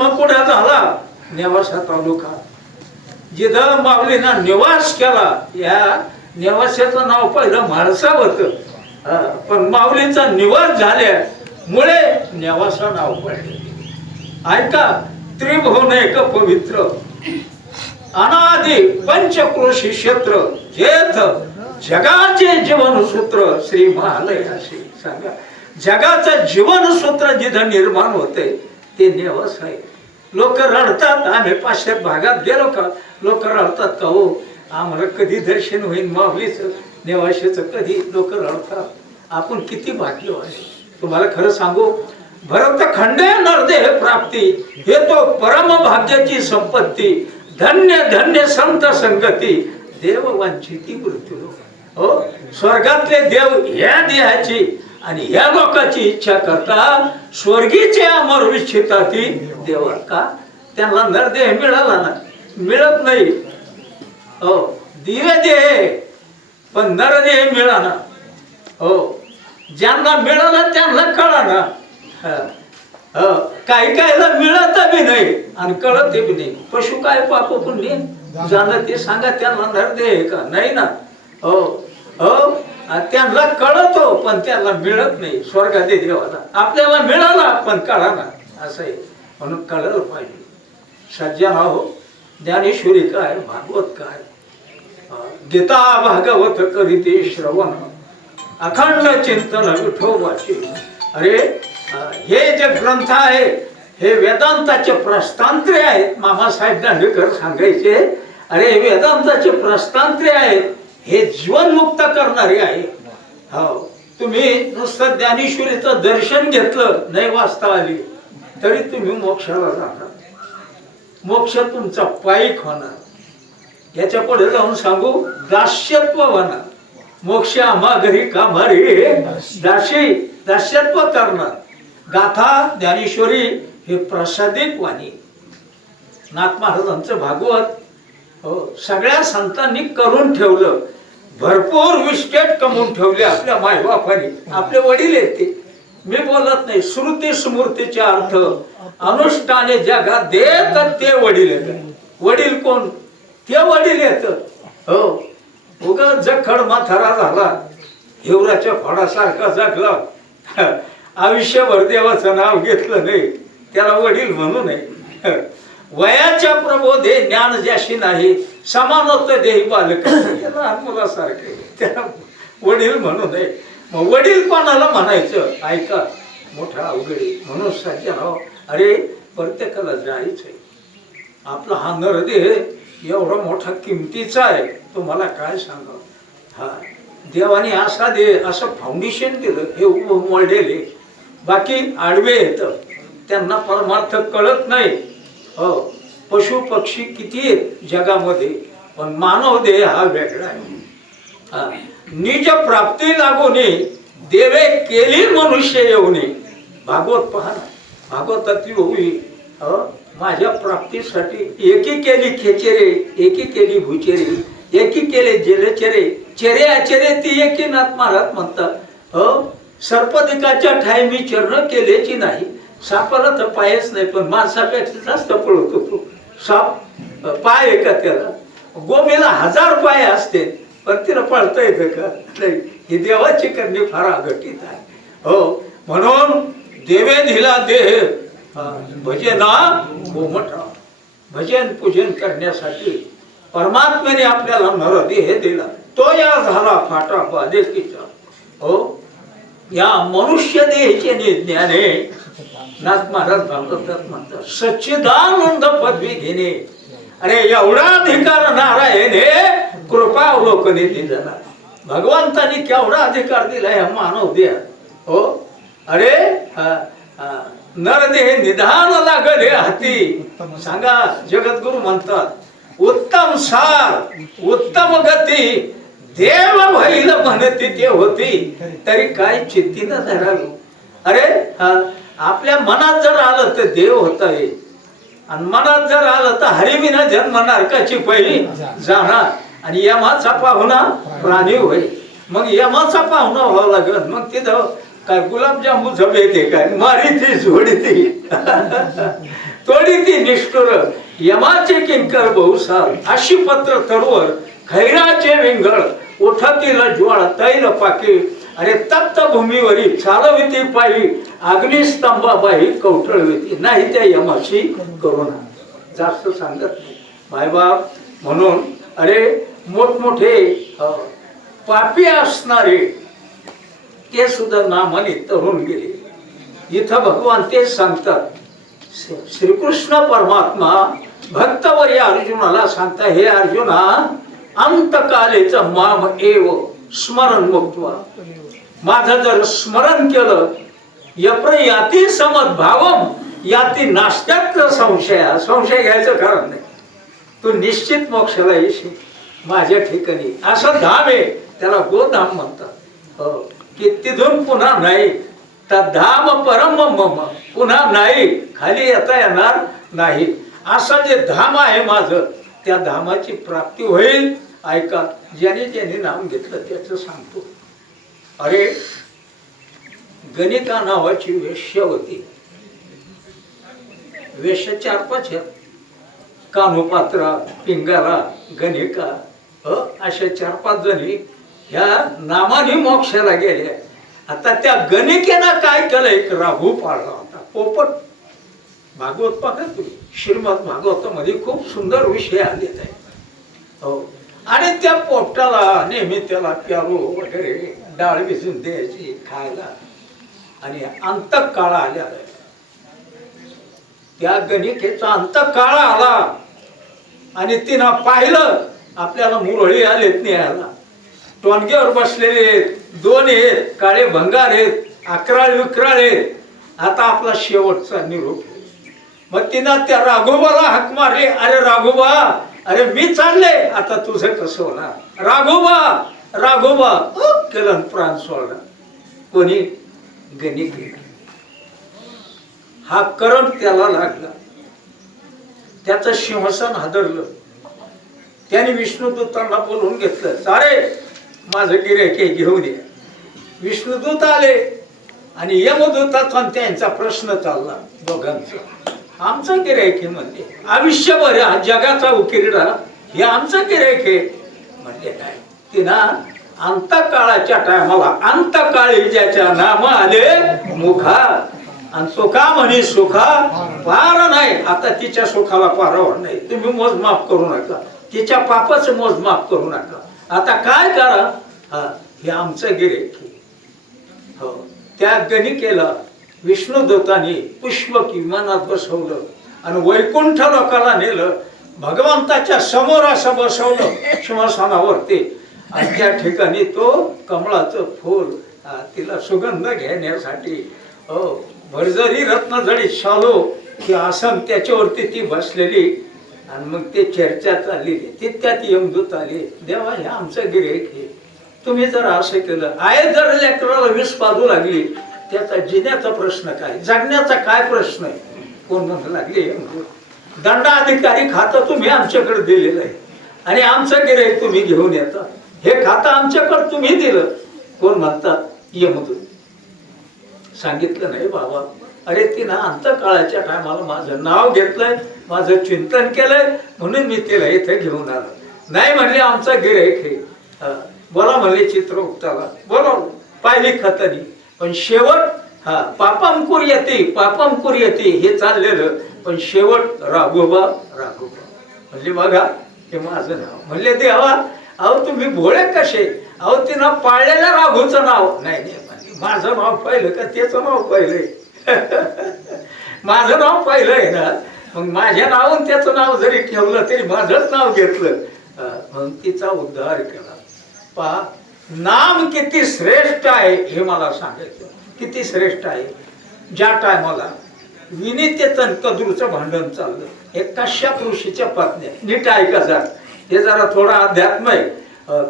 जन्म कुठे झाला? नेवासा तालुका. जिथं माऊलींना निवास केला, या निवासाचं नाव पहिलं म्हाळसा होतं, पण माऊलींचा निवास झाल्यामुळे नेवासा नाव पडले. ऐका, त्रिभुवन एक पवित्र अनादि पंचक्रोशी क्षेत्र जेथ जगाचे जीवनसूत्र श्री महालयाशी. सांगा, जगाचं जीवनसूत्र जिथं निर्माण होते ते नेवास आहे. लोक रडतात, आम्ही 500 भागात गेलो का लोक रडतात का हो आम्हाला कधी दर्शन होईल माऊलीचं नेवाशाचं, कधी लोक रडतात. आपण किती भाग्यवान आहे. तुम्हाला खरं सांगू, भरत खंडे नरदेह प्राप्ती हे तो परम भाग्याची संपत्ती. धन्य धन्य संत संगती देव वांछिती मृत्यू. हो, स्वर्गातले देव या देहाची आणि या लोकांची इच्छा करता स्वर्गीचे अमर इच्छिताती देव का त्यांना नरदेह मिळाला ना, मिळत नाही. हो, दिव्य देह पण नरदेह मिळाला. हो, ज्यांना मिळाला त्यांना कळाना. काही काहीला मिळत बी नाही आणि कळत बी नाही. पशु काय पाप पुण्य जाणं ते सांगा, त्यांना नरदेह का नाही ना. हो हो, त्यांना कळतो पण त्यांना मिळत नाही. स्वर्गादे देवाला आपल्याला मिळाला पण कळाना, असं आहे. म्हणून कळलं पाहिजे. सज्जन हो, ज्ञानेश्वरी काय, भागवत काय, गीता भागवत करीते श्रवण, अखंड चिंतन विठोबाचे. अरे हे जे ग्रंथ आहे हे वेदांताचे प्रस्तांत्रे आहेत. मामासाहेब दांडेकर सांगायचे, अरे वेदांताचे प्रस्तांत्रे आहेत, हे जीवनमुक्त करणारे आहे. हो, तुम्ही नुसतं ज्ञानेश्वरीचं दर्शन घेतलं नाही वाचता आली तरी तुम्ही मोक्षाला जाणार. मोक्ष तुमचा पायिक होणार. याच्या पुढे जाऊन सांगू, दास्यत्व होणार. मोक्ष आम्हा घरी कामारी दासी, दास्यत्व करणार. गाथा ज्ञानेश्वरी हे प्रसादिक वाणी. नाथ महाराजांचं भागवत हो सगळ्या संतांनी करून ठेवलं. भरपूर विस्टेट कमवून ठेवले आपल्या मायबापाने. आपले वडील आहेत ते, मी बोलत नाही. श्रुती स्मृतीचे अर्थ अनुष्ठाने जगात देत ते वडील येत. वडील कोण? ते वडील येत. हो, उगा जखड म्हातारा झाला, हिवराच्या फळासारखा जगला, आयुष्यभर देवाचं नाव घेतलं नाही, त्याला वडील म्हणू नये. वयाच्या प्रबोधे ज्ञान ज्याशी नाही, समानत्व देही बालक, लहान मुलासारखे, त्याला वडील म्हणू नये. मग वडील कोणाला म्हणायचं? ऐका, मोठा अवघडी. म्हणून सज्जन, अरे प्रत्येकाला जायचंय. आपला हा नरदेह एवढा मोठा किमतीचा आहे, तुम्हाला काय सांगा. हा, देवाने असा दे, असं फाउंडेशन दिलं, हे मोडलेले. बाकी आडवे येत, त्यांना परमार्थ कळत नाही. हो, पशु पक्षी किती आहेत जगामध्ये, पण मानव देह हा वेगळा आहे. निज प्राप्ती लागूने देवे केली मनुष्य येऊने. भागवत पहा ना, भागवतातली होई. माझ्या प्राप्तीसाठी एकी केली खेचेरे, एकी केली भुचेरे, एकी केले जलचरे, चेरे आचरे ती एकी. नाथ महाराज म्हणतात, हो, सर्पदिकाच्या ठाई मी चरण केलेची नाही. सापाला तर पायच नाही, पण माणसापेक्षा जास्त पळतो तो. साप पाय आहे का त्याला? गोमीला 1000 पाय असते पण तिला पळता येतं का? नाही. ही देवाची करणी फार अघटित आहे. हो, म्हणून देवे दिला देह भजना गोमठा. भजन पूजन करण्यासाठी परमात्म्याने आपल्याला नरदेह दिला. तो या झाला फाटा बादेकीचा. हो, या मनुष्य देहाचे ज्ञाने नाथ महाराज म्हणतात, सच्चिदानंद पदवी घेणे. अरे एवढा अधिकार नारायणे कृपा अवलोकने दिला. भगवंतानी केवढा अधिकार दिला या मानव देह. हो, अरे नरदेह निधान लागले हाती. सांगा, जगद्गुरु म्हणतात, उत्तम सार उत्तम गती देव भैल म्हणती ते होती, तरी काय चित्तीनं धरावी. अरे आपल्या मनात जर आलं तर देव होता येईल, आणि मनात जर आलं तर हरिविना जन्म नरकाची पहिली जाणार, आणि यमाचा पाहुणा प्राणी होईल. मग यमाचा पाहुणा व्हावं लागेल. मग तिथं काय गुलाबजामू झोप येते काय, मारी ती झोडी ती. तोडी ती निष्ठुर यमाचे किंकर बहुसाल अशी पत्र तरुवर खैराचे विंगळ ओठातील ज्वाळ तैल पाके अरे तप्त भूमीवरी चालविती पायी अग्निस्तंभाबाई कवटळविती नाही त्या यमाची करुणा. जास्त सांगत नाही मायबाप. म्हणून अरे मोठमोठे पापी असणारे ते सुद्धा नामाने तरुण गेले. इथं भगवान तेच सांगतात. श्रीकृष्ण परमात्मा भक्तवरी अर्जुनाला सांगता, हे अर्जुना अंतकालेच माम एव स्मरण मुक्त्वा, माझं जर स्मरण केलं यप्र याती समद्भावम याती नास्त्यात संशय घ्यायचं कारण नाही. तू निश्चित मोक्षाला येशील माझ्या ठिकाणी. असं धाम आहे, त्याला गोधाम म्हणतात. हो, की तिथून पुन्हा नाही. तद्धाम परम मम, पुन्हा नाही, खाली येता येणार नाही. असं जे धाम आहे माझं, त्या धामाची प्राप्ती होईल. ऐका, ज्याने ज्याने नाम घेतलं त्याचं सांगतो. अरे गणिका नावाची वेश्या होती. वेश्या 4-5 आहेत. कानोपात्रा, पिंगारा, गणिका, अशा 4-5 जणी ह्या नामाने मोक्षाला गेल्या. आता त्या गणिकेनं काय केलं, एक राघू पाळला होता, पोपट. भागवत पाहता तुम्ही, श्रीमद भागवतामध्ये खूप सुंदर विषय आलेला आहे. हो, आणि त्या पोपटाला नेहमी त्याला प्यारो वगैरे डाळ भिजून द्यायची खायला. आणि अंतकाळ आल्या, त्या गणिकेचा अंतकाळ आला आणि तिनं पाहिलं आपल्याला मुरळी आलेत न्यायला. टोनग्यावर बसलेले 2 आहेत, काळे भंगार आहेत, अकराळ विक्राळ आहेत. आता आपला शेवटचा निरोप. मग तिनं त्या राघोबाला हाक मारली, अरे राघोबा, अरे मी चालले, आता तुझं कसं होणार, राघोबा राघोबा. केलं, प्राण सोडला. कोणी? गणिके. हा करंट त्याला लागला, त्याचं सिंहासन हादरलं. त्याने विष्णुदूतांना बोलवून घेतलं, सारे माझं गिऱ्हाईक घेऊन ये. विष्णुदूत आले आणि यमदूताचा त्यांचा प्रश्न चालला दोघांचा. आमचं गिऱ्हाईक म्हणजे आयुष्यभर हा जगाचा उकिरडा हे आमचं गिऱ्हाईक आहे. म्हणजे काय, तिनं अंतकाळाच्या टायमाला अंतकाळी ज्याच्या नाम आले मुखा आणि सुखा म्हणे सुखा पार नाही. आता तिच्या सुखाला पारावर नाही. तुम्ही मोजमाप करू नका, तिच्या पापाचं मोजमाप करू नका. आता काय करा, हे आमचं गिऱ्हाईक. हो, त्या गणिकेला विष्णुदूतांनी पुष्पक विमानात बसवलं आणि वैकुंठ लोकाला नेलं. भगवंताच्या समोर असं बसवलं श्मशानावरती. आणि त्या ठिकाणी तो कमळाचं फूल, तिला सुगंध घेण्यासाठी भरजरी रत्नजडी शालो हे आसन त्याच्यावरती ती बसलेली. आणि मग ते चर्चा चालली. तितक्यात यमदूत आले, देवा हे आमचं गिऱ्हाईक आहे, तुम्ही जर असं केलं, आहे जर लेकराला विष पाजू लागली, त्याचा जिण्याचा प्रश्न काय, जगण्याचा काय प्रश्न आहे. कोण म्हणू लागले, दंडाधिकारी खातं तुम्ही आमच्याकडे दिलेलं आहे आणि आमचं गिऱ्हाईक तुम्ही घेऊन येता. हे खातं आमच्याकडे तुम्ही दिलं. कोण म्हणतात, यमदूत. सांगितलं नाही बाबा, अरे तिनं अंतकाळाच्या टायमाला माझं नाव घेतलंय, माझं चिंतन केलंय, म्हणून मी तिला इथे घेऊन आलो. नाही म्हणले आमचं गिऱ्हाईक हे. बोला म्हणले चित्रगुप्ताला, बोलावलं, पाहिली खतनी. पण शेवट पापम कुर्यते हे चाललेलं. पण शेवट राघोबा राघोबा म्हणजे बघा हे माझं नाव. म्हणले देवा, अहो तुम्ही भोळे कसे, अहो तिनं पाळलेलं राघूचं नाव नाही. माझं नाव पाहिलं का त्याचं नाव पाहिलंय? माझं नाव पाहिलं आहे ना, मग माझ्या नावानं त्याचं नाव जरी ठेवलं तरी माझंच नाव घेतलं. मग तिचा उद्धार केला. पहा, नाम किती श्रेष्ठ आहे हे मला सांगायचं. किती श्रेष्ठ आहे. ज्या टायमाला विनीतेचं कद्रूचं भांडण चाललं, एक कश्यप ऋषीच्या पत्न्या, नीट ऐका जरा, हे जरा थोडा अध्यात्म आहे.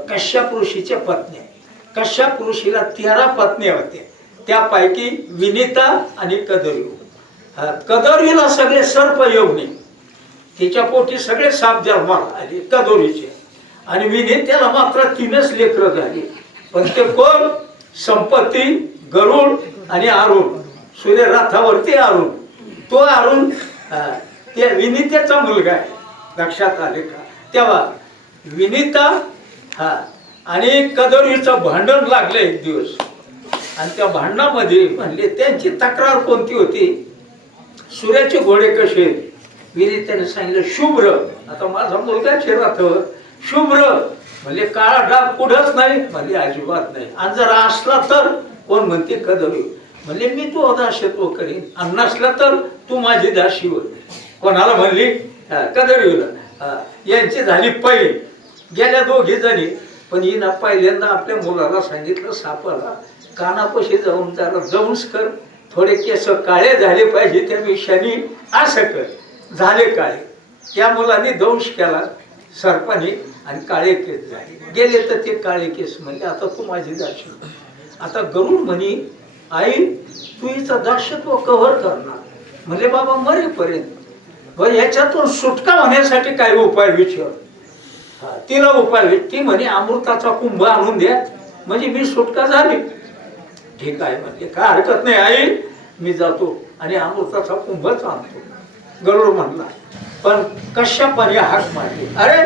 कश्यप ऋषीच्या पत्न्या, कश्यप ऋषीला 13 पत्न्या होत्या. त्यापैकी विनीता आणि कदरू. कदरूला सगळे सर्प योगणे, तिच्या पोटी सगळे साप जन्माला आले कदरूचे. आणि विनीतेला मात्र 3च लेकरं झाली. पण ते कोण, संपत्ती, गरुड आणि अरुण, सूर्य रथावरती अरुण. तो अरुण त्या विनितेचा मुलगा आहे. लक्षात आले का? तेव्हा विनिता हा आणि कदरीचं भांडण लागलं एक दिवस, आणि त्या भांडणामध्ये म्हणले त्यांची तक्रार कोणती होती, सूर्याचे घोडे कसे. विनितेने सांगितलं शुभ्र. आता माझा मुलगा चिरात शुभ्र म्हणजे काळा डाग कुठंच नाही. म्हणजे अजिबात नाही. आणि जर असला तर कोण म्हणते कदरी. म्हणजे मी तू दासत्व करीन, आणि नसला तर तू माझी दाशी होईल. कोणाला म्हणली? कदरीला. यांची झाली पहिली. गेल्या दोघी जणी. पण हिनं पहिल्यांदा आपल्या मुलाला सांगितलं सापाला कानापाशी जाऊन जरा दंश कर, थोडे केस काळे झाले पाहिजे, त्या विषयाने असं कर. झाले काळे. त्या मुलाने दंश केला सर्पाने आणि काळे केस झाले. गेले तर ते काळे केस म्हणले आता तू माझी दाशी. आता गरुड म्हणी आई तू हिचं दासत्व कव्हर करणार. म्हणजे बाबा मरेपर्यंत. ह्याच्यातून सुटका होण्यासाठी काय उपाय विचार. तिला उपाय. ती म्हणे अमृताचा कुंभ आणून द्या म्हणजे मी सुटका झाली. ठीक आहे म्हणजे काय हरकत नाही आई, मी जातो आणि अमृताचा कुंभच आणतो. गरुड म्हणला पण कशापाने हाक मारली. अरे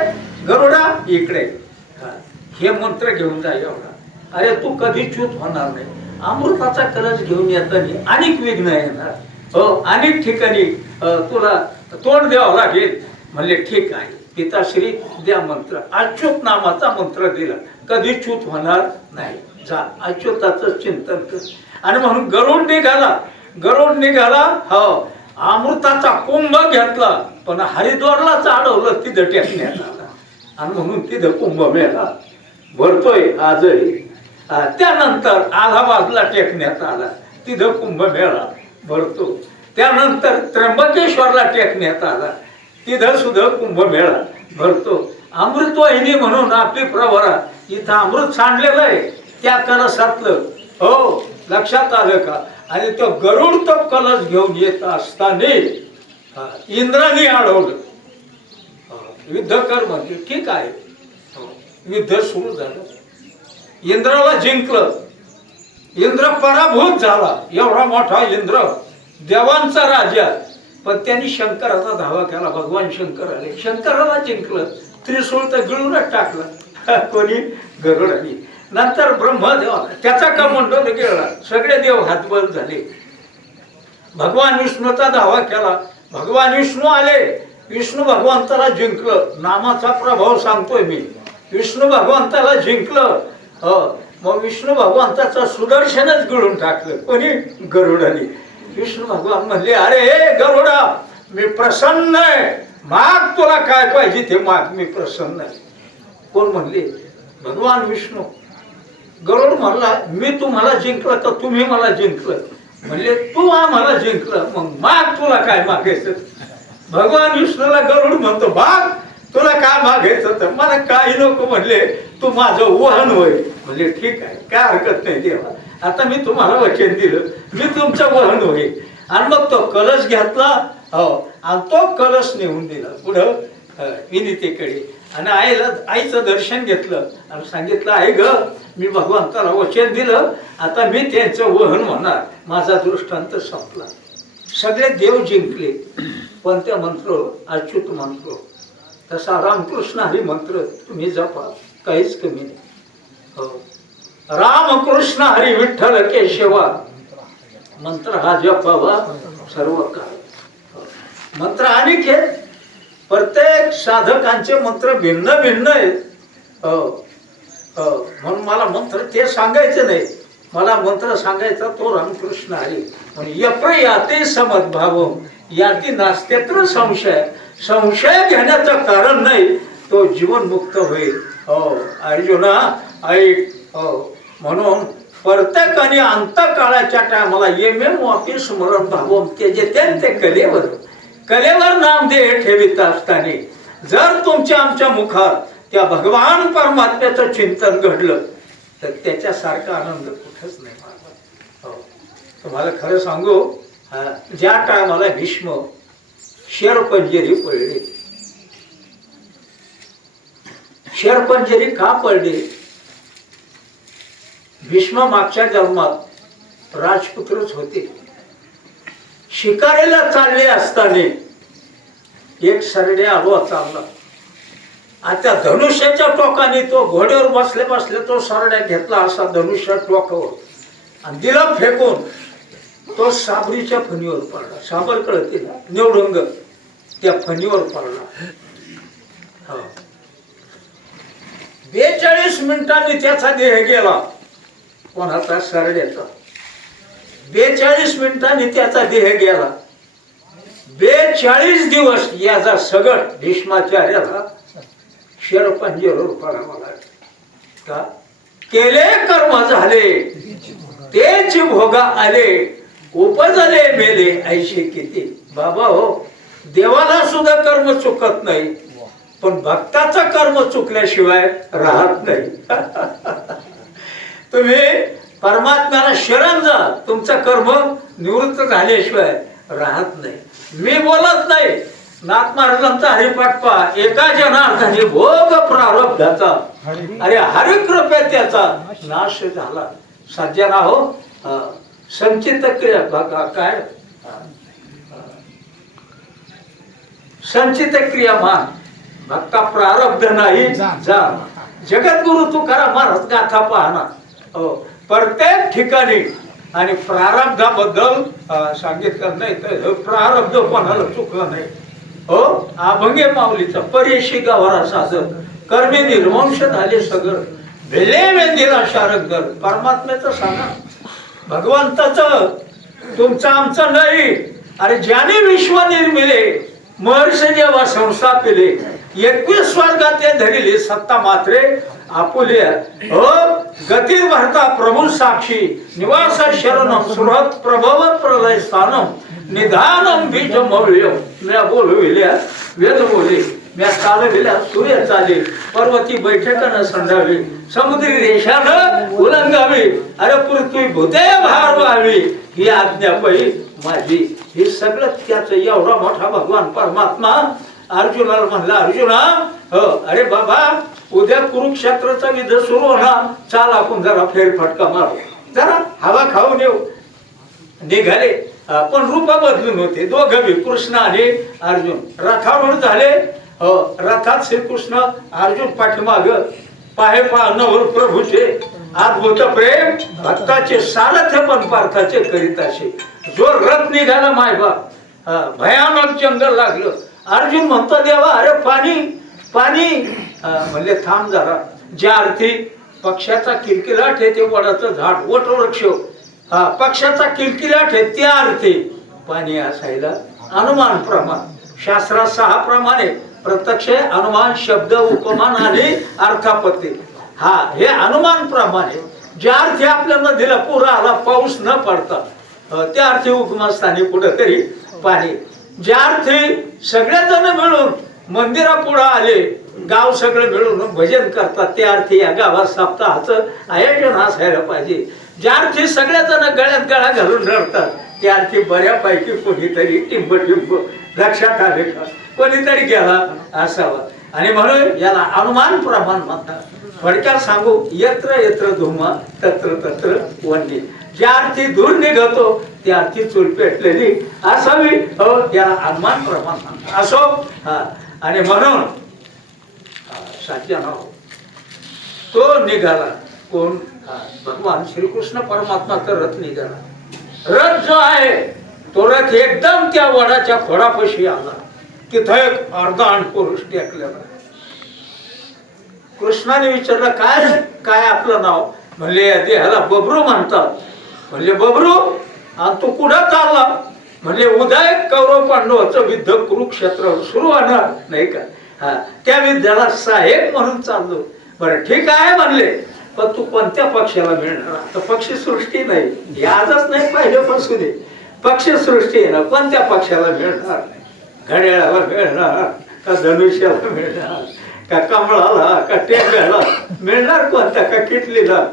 गरुडा इकडे, हे मंत्र घेऊन जा एवढा. अरे तू कधी च्यूत होणार नाही. अमृताचा कलश घेऊन येताना अनेक विघ्न येणार. हो अनेक ठिकाणी तुला तोंड द्यावं लागेल. म्हणले ठीक आहे पिताश्री द्या मंत्र. अच्युत नामाचा मंत्र दिला, कधी च्यूत होणार नाही. जा अच्युताचं चिंतन कर. आणि म्हणून गरुड निघाला. गरुड निघाला. हो अमृताचा कुंभ घेतला, पण हरिद्वारला चालवलं तिथं टेकण्यात आला. आणि म्हणून तिथं कुंभमेळा भरतोय आजही. त्यानंतर अलाहाबादला टेकण्यात आला, तिथं कुंभमेळा भरतो. त्यानंतर त्र्यंबकेश्वरला टेकण्यात आला, तिथं सुद्धा कुंभमेळा भरतो. अमृतवाहिनी म्हणून आपली प्रवरा इथं अमृत सांडलेलं आहे त्या कलशातलं. हो लक्षात आलं का? आणि तो गरुड तो कलश घेऊन येत असताना इंद्राने अडवलं. युद्ध कर म्हणजे ठीक आहे. युद्ध सुरू झालं. इंद्राला जिंकलं. इंद्र पराभूत झाला. एवढा मोठा इंद्र देवांचा राजा, पण त्यांनी शंकराचा धावा केला. भगवान शंकर आले, शंकराला जिंकलं. त्रिशूळ तर गिळूनच टाकलं कोणी, गरुडाने. नंतर ब्रह्मदेवाला त्याचा कमंडल गिळला. सगळे देव हातबल झाले. भगवान विष्णूचा धावा केला. भगवान विष्णू आले. विष्णू भगवंताला जिंकलं. नामाचा प्रभाव सांगतोय मी. विष्णू भगवंताला जिंकलं. मग विष्णू भगवंताचं सुदर्शनच गिळून टाकलं कोणी, गरुडाने. विष्णू भगवान म्हणले अरे हे गरुडा मी प्रसन्न आहे, माग तुला काय पाहिजे ते माग, मी प्रसन्न आहे. कोण म्हणले? भगवान विष्णू. गरुड म्हणला मी तुम्हाला जिंकलं तर तुम्ही मला जिंकलं. म्हणले तू आम्हाला जिंकलं, मग माग तुला काय मागायचं. भगवान विष्णूला गरुड म्हणतो माग तुला काय मागायचं तर मला काही नको. म्हणले तू माझं वहन होय. म्हणले ठीक आहे काय हरकत नाही देवा, आता मी तुम्हाला वचन दिलं, मी तुमचं वहन होईल. आणि मग तो कलश घेतला. हो आणि तो कलश नेऊन दिला पुढं विनितेकडे. आणि आईचं दर्शन घेतलं आणि सांगितलं आई ग मी भगवंताला वचन दिलं, आता मी त्यांचं वहन होणार. माझा दृष्टांत संपला. सगळे देव जिंकले. पण त्या मंत्र अच्युत मंत्र तसा रामकृष्ण हरी मंत्र तुम्ही जपा, काहीच कमी नाही. हो रामकृष्ण हरी विठ्ठल केशवा मंत्र हा जपावा सर्व काळ. मंत्र अनेक आहेत. प्रत्येक साधकांचे मंत्र भिन्न भिन्न आहेत. म्हणून मला मंत्र ते सांगायचं नाही. मला मंत्र सांगायचा तो रामकृष्ण हरी. म्हणून यप्रयाते समद्भाव याती नास्तेत्र संशय. संशय घेण्याचं कारण नाही, तो जीवनमुक्त होईल. हो अर्जुना ऐक. हो म्हणून प्रत्येकाने अंतकाळाच्या टायमाला वापी स्मरण भावम ते कलेवर कलेवर नामदेह ठेवित असताना जर तुमच्या आमच्या मुखात त्या भगवान परमात्म्याचं चिंतन घडलं तर त्याच्यासारखा आनंद कुठंच नाही. हो तुम्हाला खरं सांगू, ज्या टायमाला भीष्म शेरपंजेरी पडले. शेरपंजेरी का पडले? भीष्म मागच्या जन्मात राजपुत्रच होते. शिकारीला चालले असताना एक सरडे आलो चालला. आता धनुष्याच्या टोकाने तो घोड्यावर बसले बसले तो सरड्या घेतला असा धनुष्या टोकावर आणि दिला फेकून. तो साबरीच्या फणीवर पडला. साबर कळते ना, निवडुंग त्या फणीवर पडला. 42 मिनिटांनी त्याचा देह गेला. कोणाचा? सरड्याचा. 42 मिनिटांनी त्याचा देह गेला. 42 दिवस याचा सगट भीष्माचार्याला शरपंजरवर पडावा लागला. का? केले कर्म झाले तेच भोगा आले, उपजले मेले ऐशे किती. बाबा हो, देवाला सुद्धा कर्म चुकत नाही, पण भक्ताचं कर्म चुकल्याशिवाय राहत नाही. तुम्ही परमात्म्याला शरण जा, तुमचं कर्म निवृत्त झाल्याशिवाय राहत नाही. मी बोलत नाही. नाथ महाराजांचा हरिपाठ पहा. एका जनार्दनी भोग प्रारब्धाचा, अरे हरिकृपे त्याचा नाश झाला. सज्जना हो, संचित क्रिया बघा काय, संचित क्रिया मान भक्ता प्रारब्ध नाही जा. जगद्गुरु तुकाराम महाराज गाथा पाहना. हो, प्रत्येक ठिकाणी आणि प्रारब्धाबद्दल सांगितलं नाही तर प्रारब्ध कोणाला चुकलं नाही. हो, अभंगे माऊलीचा परेशी गावारा साधन कर्मे निर्वंश झाले सगळं भेले मेंदिला शारक दर. परमात्म्याचं सांगा, भगवंताचं तुमचं आमचं नाही. अरे ज्याने विश्व निर्मिले महर्षी जेव्हा संस्थापिले 21 स्वर्गात ते धरिले सत्ता मात्रे आपुल्या. हो, गती भरता प्रभू साक्षी निवास शरणम सुरत प्रभव प्रलय स्थानम निधानम बीज मौल्यम. म्या बोलविल्या वेद बोले, म्या चालविल्या सूर्य चाले, पर्वती बैठकन संडावी, समुद्री रेषानं उलंगावी, अरे पृथ्वी भूते भार व्हावी, ही आज्ञा पै माझी. हे सगळं त्याचं एवढा मोठा भगवान परमात्मा अर्जुनाला म्हणला, अर्जुना हो, अरे बाबा उद्या कुरुक्षेत्राचा युद्ध सुरू होणार, चाल आपण जरा फेरफटका मारू, जरा हवा खाऊन येऊ. निघाले, पण रूप बदलून होते दोघं बी, कृष्ण आणि अर्जुन. रथारूढ झाले. हो, रथात श्रीकृष्ण, अर्जुन पाठीमाग, पाहे नवर प्रभूचे अद्भुत प्रेम भक्ताचे सारथ्य पण पार्थाचे करीत असे. जो रथ निघाला मायबाप, भयानक जंगल लागलं. अर्जुन म्हणतो देवा अरे पाणी पाणी. म्हणले थांब जरा. ज्या अर्थी पक्षाचा किलकिलाट आहे ते वडाचं झाड वटवृक्ष, पक्षाचा किलकिलाट आहे त्या अर्थी पाणी असायला अनुमान प्रमाण. शास्त्रात 6 प्रमाणे प्रत्यक्ष, अनुमान, शब्द, उपमान आणि अर्थापत्ती. हा, हे अनुमान प्रमाणे. ज्या अर्थी आपल्या नदीला पूर आला, पाऊस न पडता, त्या अर्थी उगमस्थानी कुठेतरी पाणी. ज्या अर्थी सगळेजण मिळून मंदिरा पुढे आले, गाव सगळे मिळून भजन करतात, त्या अर्थी या गावात सप्ताहाचं आयोजन असायला पाहिजे. ज्या अर्थी सगळेजण गळ्यात गळा घालून रडतात, त्या अर्थी बऱ्यापैकी कोणीतरी टिंब टिंब लक्षात आले का, कोणीतरी गेला असावा. आणि म्हणून याला अनुमान प्रमाण म्हणतात. थोडक्यात सांगू, यत्र यत्र धुमा तत्र तत्र वन्य. ज्या अर्थी दूर निघतो त्या अर्थी चूल पेटलेली असावी. हो, याला अनुमान प्रमाण म्हणतात. असो, आणि म्हणून सज्जन हो, तो निघाला. कोण? भगवान श्रीकृष्ण परमात्माचा रथ निघाला. रथ जो आहे तो रथ एकदम त्या वडाच्या खोडापाशी आला. तिथं एक अर्धांग पुरुष टेकलेला. कृष्णाने विचारलं काय काय आपलं नाव? म्हणले देहाला बबरू म्हणतात. म्हणले बबरू, आणि तू कुठं चालला? म्हणले उदय कौरव पांडवाचं युद्ध कुरुक्षेत्रावर सुरू होणार नाही का, त्या विद्याला साहेब म्हणून चाललो. बरं ठीक आहे म्हणले, पण तू कोणत्या पक्षाला मिळणार? आता पक्षसृष्टी नाही, हे आजच नाही पहिल्यापासून पक्षसृष्टी आहे ना. कोणत्या पक्षाला मिळणार? घड्याळाला मिळणार का, धनुष्याला मिळणार का, कमळाला का, टेंब्याला मिळणार? कोणत्या का किटलीला?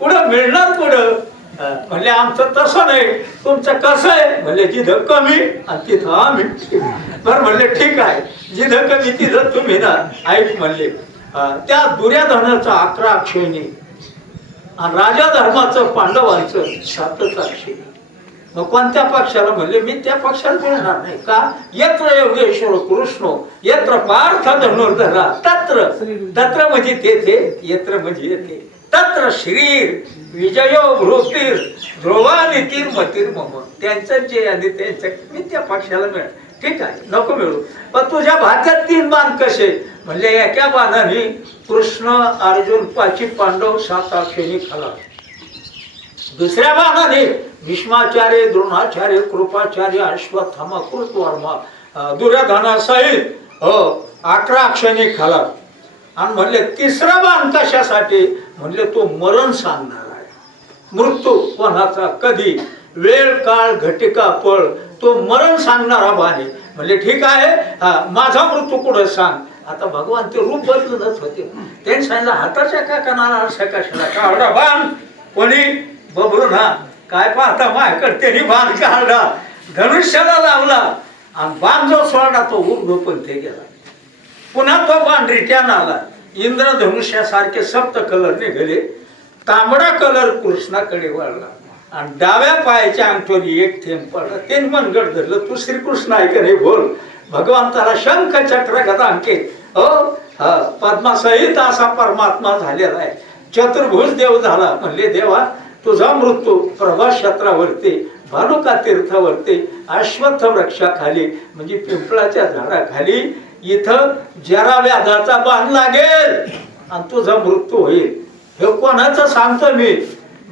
पुढं मिळणार पुढं. म्हणले आमचं तसं नाही, तुमचं कसं आहे? म्हणले जिथं कमी आणि तिथं आम्ही. बरं म्हणले ठीक आहे, जिथं कमी तिथं तुम्ही ना. ऐक म्हणले, त्या दुर्योधनाचं 11 अक्षयणी आणि राजा धर्माचं पांडवांचं 7 अक्षयणी. मग कोणत्या पक्षाला म्हणले मी त्या पक्षाला मिळणार नाही का यत्र योगेश्वर कृष्ण यत्र पार्थ धनुर्धरा तत्र तत्र म्हणजे तेथे यत्र म्हणजे येथे तत्र शरीर विजयो भृतीर ध्रुवानितीर मतीर मम त्यांचं जे आणि त्यांचं मी त्या पक्षाला मिळणार ठीक आहे नको मिळू पण तुझ्या भात्यात 3 बाण कसे म्हणले एका बाणाने कृष्ण अर्जुन 5 पांडव 7 अक्षणी खाला दुसऱ्या बाणाने भीष्माचार्य द्रोणाचार्य कृपाचार्य अश्वत्थामा कृतवर्मा दुर्योधनासहित 11 अक्षणी खाला आणि म्हणले तिसरा बाण कशासाठी म्हणले तो मरण सांगणार आहे मृत्यू कोणाचा कधी वेळ काळ घटिका पळ तो मरण सांगणारा बाण आहे म्हणले ठीक आहे माझा मृत्यू कुठं सांग आता भगवान ते रूप बदलूनच होते त्यांनी सांगितलं हाताच्या का कणाला अशा कशाला काढा बाण कोणी बबरून हा काय पाहता माझ्याकडे त्यांनी बाण काढला धनुष्याला लावला आणि बाण जो सोडला तो उर्ध्व पंथे गेला पुन्हा तो बाण रिटर्न आला इंद्रधनुष्यासारखे 7 कलर निघाले तांबडा कलर कृष्णाकडे वळला आणि डाव्या पायाच्या अंगठीवर एक थेंब पडला त्यांनी मनगड धरलं तू श्रीकृष्ण आहे का नाही बोल भगवान त्याला शंख चक्र गदांके पद्मासहित असा परमात्मा झालेला आहे चतुर्भुज देव झाला म्हणले देवा तुझा मृत्यू प्रभास क्षेत्रावरती भालुका तीर्थावरती अश्वत्थ वृक्षाखाली म्हणजे पिंपळाच्या झाडाखाली इथं जरा व्याधाचा बाण लागेल आणि तुझा मृत्यू होईल हे कोणाचं सांगतो मी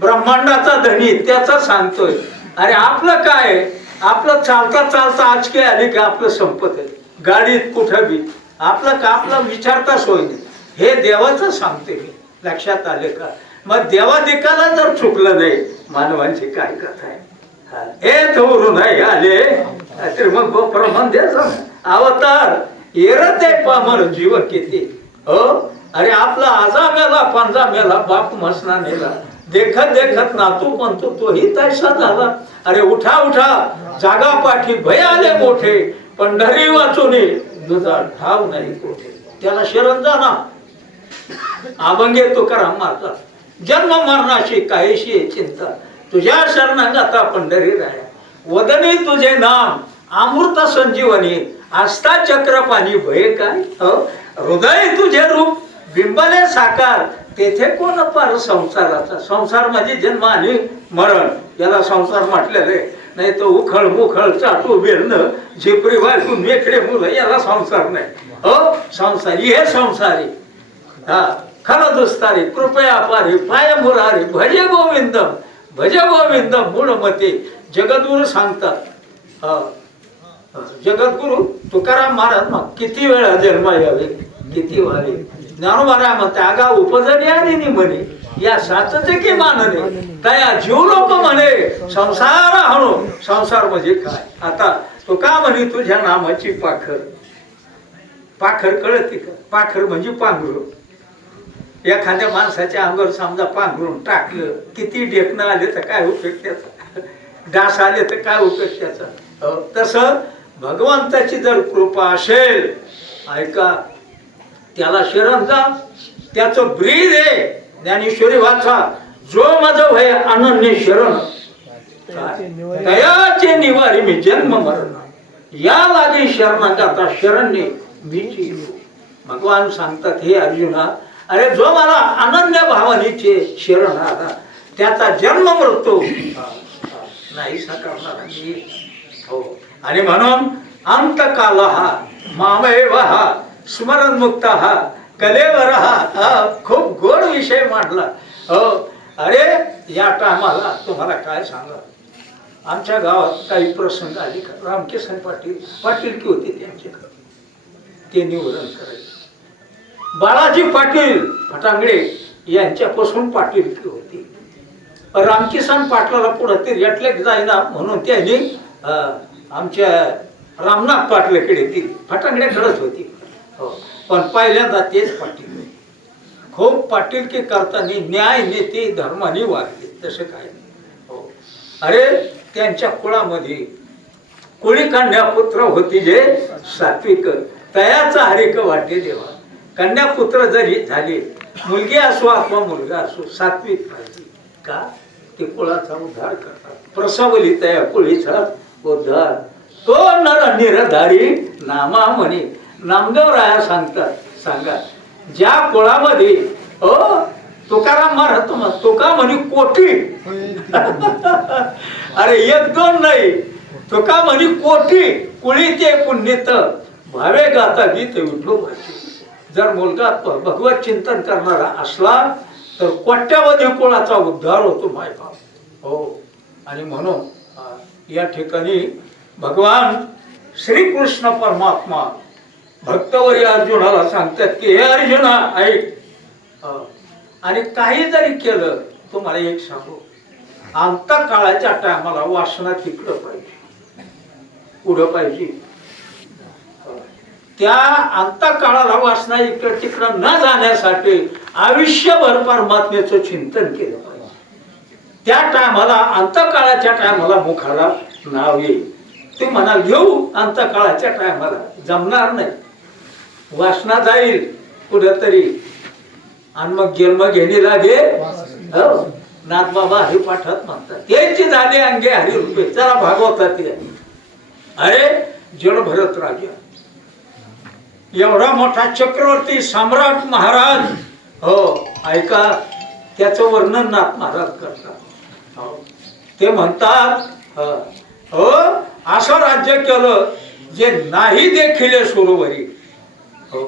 ब्रह्मांडाचा धनी त्याचा सांगतोय अरे आपलं काय आपलं चालता चालता आजके आली का आपलं संपत आहे गाडीत कुठं बी आपलं का आपला विचारता सोय नाही हे देवाचं सांगते मी लक्षात आले का मग देवादिकाला जर चुकलं नाही मानवांची काय कथा आहे हे थोरू नाही आले तर मग प्रमाण द्यायचं अवतार येरते पामर जीव किती अरे आपला आजा मेला पंजा मेला बाप मसना नेला देखत देखत नातू म्हणतो तोही तैसा झाला अरे उठा उठा जागा पाठी भय आले मोठे पंढरी वाचून दुधा ठाव नाही कोठे त्याला शरण जाना अभंगे तुकाराम मारता जन्म मरणाशी काहीशी चिंता तुझ्या शरणागता पंढरी राया वदनी तुझे नाम अमृत संजीवनी आस्था चक्रपाणी भय काय हृदय तुझे रूप बिंबले साकार तेथे कोण पार संसाराचा संसार म्हणजे जन्म आणि मरण याला संसार म्हटलेलं आहे नाही तो उखळ मुखळ चाटू बेरणं झिपरी वाटून मेकडे मुलं याला संसार नाही संसारी हे संसारी खरं दुस्तारी कृपया पारी पाय मुरारी भजे गोविंदम मूळ मते जगद्गुरु सांगतात जगद्गुरु तुकाराम महाराज मग किती वेळा जन्म यावे किती व्हावे ज्ञानोबा म्हणते आगा उपजनी आणि म्हणे या साचते की मानणे तया जीव लोक म्हणे संसार हणो संसार म्हणजे काय आता तो का म्हणे तुझ्या नामाची पाखर पाखर कळते का पाखर म्हणजे पांघरू एखाद्या माणसाच्या अंगावर समजा पांघरून टाकलं किती डेकणं आले तर काय उपयोग त्याचा डास आले तर काय उपयोग त्याचा तसं भगवंताची जर कृपा असेल ऐका त्याला शरण जा त्याचं ब्रीद आहे ज्ञानेश्वरी वाचा जो माझं भय अनन्य शरण दयाचे निवारी मी जन्म मरण या लागे शरणागता शरण्य मीची भगवान सांगतात हे अर्जुना अरे जो मला अनन्य भावनेचे शरण आला त्याचा जन्म मृत्यू नाही साकारणार हो आणि म्हणून अंतकाल हा मामेव हा स्मरण मुक्त हा कलेवर हा खूप गोड विषय मांडला अरे या टायमाला तुम्हाला काय सांगा आमच्या गावात काही प्रसंग आले का रामकिसन पाटील की होते त्यांच्याकडे ते निवडण करायचे बाळाजी पाटील फटांगडे यांच्यापासून पाटील की होती रामकिसन पाटलाला पुढे ते रेटलेक जाईना म्हणून त्यांनी आमच्या रामनाथ पाटलाकडे ती फटांगड्याकडेच होती पण पहिल्यांदा तेच पाटील खूप पाटीलकी करताना न्याय नीती धर्माने वागले तसं काय हो अरे त्यांच्या कुळामध्ये कुळी कन्यापुत्र होती जे सात्विक तयाचा हरिक वाटे देवा कन्यापुत्र जरी झाले मुलगी असो अथवा मुलगा असो सात्विक पाहिजे का ते कुळाचा उद्धार करतात. प्रसवली त्या कुळीचा उद्धार तो नर निरधारी नामा म्हणे. नामदेवराया सांगतात, सांगा ज्या कुळामध्ये तुकाराम महाराज तुका म्हणे कोटी अरे एक दोन नाही, तुका म्हणे कोटी कुळी ते पुण्यत भावे गाता गीत विठोबाची. जर मुलगा भगवत चिंतन करणारा असला तर कोट्यावधी कुळाचा उद्धार होतो मायबाप. हो, आणि म्हणून या ठिकाणी भगवान श्रीकृष्ण परमात्मा भक्तवरी अर्जुनाला सांगतात की हे अर्जुना ऐक, आणि काही जरी केलं तुम्हाला एक सांगू, अंतकाळाच्या टायमाला वासना तिकडं पाहिजे, पुढं पाहिजे. त्या अंतकाळाला वासना इकडं तिकडं न जाण्यासाठी आयुष्यभर परमात्म्याचं चिंतन केलं पाहिजे. त्या टायमाला अंतकाळाच्या टायमाला मुखाला नाव येईल. ते म्हणाल घेऊ अंतकाळाच्या टायमाला जमणार नाही, वासना जाईल कुठंतरी आणि मग जन्म घेणे लागेल. नाथ बाबा हरिपाठात म्हणतात याची झाले अंगे हरिरूपे. चला भागवतात ते. अरे जड भरत राजा एवढा मोठा चक्रवर्ती सम्राट महाराज, हो ऐका त्याचं वर्णन नाथ महाराज करतात. ते म्हणतात हो असं राज्य केलं जे नाही देखील सुरोवरी. हो,